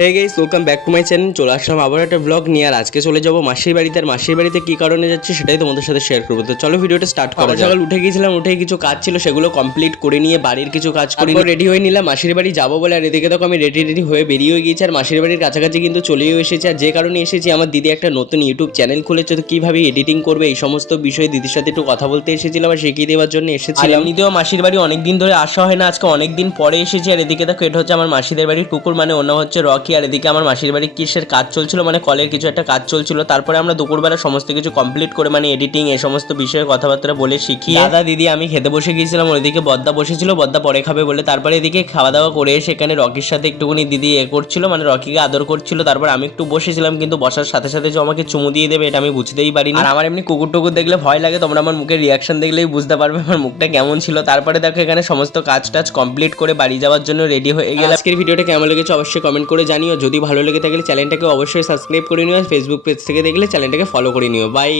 Hey guys, welcome back to my channel. চলে আসলাম আবার একটা ব্লগ নিয়ে। আর আজকে চলে যাবো মাসির বাড়িতে। আর মাসির বাড়িতে কী কারণে যাচ্ছি সেটাই তোমাদের সাথে শেয়ার করবো। তো চলো ভিডিওটা স্টার্ট করা যাক। সকাল উঠে গিয়েছিলাম, উঠে কিছু কাজ ছিল সেগুলো কমপ্লিট করে নিয়ে বাড়ির কিছু কাজ করে রেডি হয়ে নিলাম মাসির বাড়ি যাবো বলে। আর এদিকে দেখো আমি রেডি হয়ে বেরিয়ে গিয়েছি। আর মাসির বাড়ির কাছাকাছি কিন্তু চলেও এসেছি। আর যে কারণে এসেছি, আমার দিদি একটা নতুন ইউটিউব চ্যানেল খুলেছে, তো কীভাবে এডিটিং করবে এই সমস্ত বিষয়ে দিদির সাথে একটু কথা বলতে এসেছিলাম আর শিখিয়ে দেওয়ার জন্য এসেছিলাম। এমনিতেও মাসির বাড়ি অনেকদিন ধরে আসা হয় না, আজকে অনেকদিন পরে এসেছি। আর এদিকে দেখো এটা হচ্ছে আমার মাসিদের বাড়ির কুকুর, মানে ওর নাম হচ্ছে রকি। আর এদিকে আমার মাসির বাড়ির কিসের কাজ চলছিল, মানে কলের কিছু একটা কাজ চলছিল। তারপরে আমরা দুপুরবেলা সমস্ত কিছু কমপ্লিট করে, মানে এডিটিং এই সমস্ত বিষয়ে কথাবার্তা বলে শিখিয়ে দাদা দিদি আমি খেতে বসে গিয়েছিলাম। ওইদিকে বদ্দা বসেছিল, বদ্দা পরে খাবে বলে। তারপরে এদিকে খাওয়া দাওয়া করে এসে এখানে রকির সাথে একটুখানি দিদি করছিল, মানে রকিকে আদর করছিল। তারপর আমি একটু বসেছিলাম, কিন্তু বসার সাথে সাথে যে আমাকে চুমু দিয়ে দেবে এটা আমি বুঝতেই পারিনি। আর আমার এমনি কুকুর টুকুর দেখলে ভয় লাগে, তোমরা আমার মুখের রিয়াকশন দেখলেই বুঝতে পারবে আমার মুখটা কেমন ছিল। তারপরে দেখো এখানে সমস্ত কাজ টাজ কমপ্লিট করে বাড়ি যাওয়ার জন্য রেডি হয়ে গেলাম। আজকের ভিডিওটা কেমন লেগেছে অবশ্যই কমেন্ট করে জানিও। যদি ভালো লেগে থাকলে চ্যানেলটাকে অবশ্যই সাবস্ক্রাইব করে নিও। ফেসবুক পেজ থেকে দেখলে চ্যানেলটাকে ফলো করে নিও। বাই।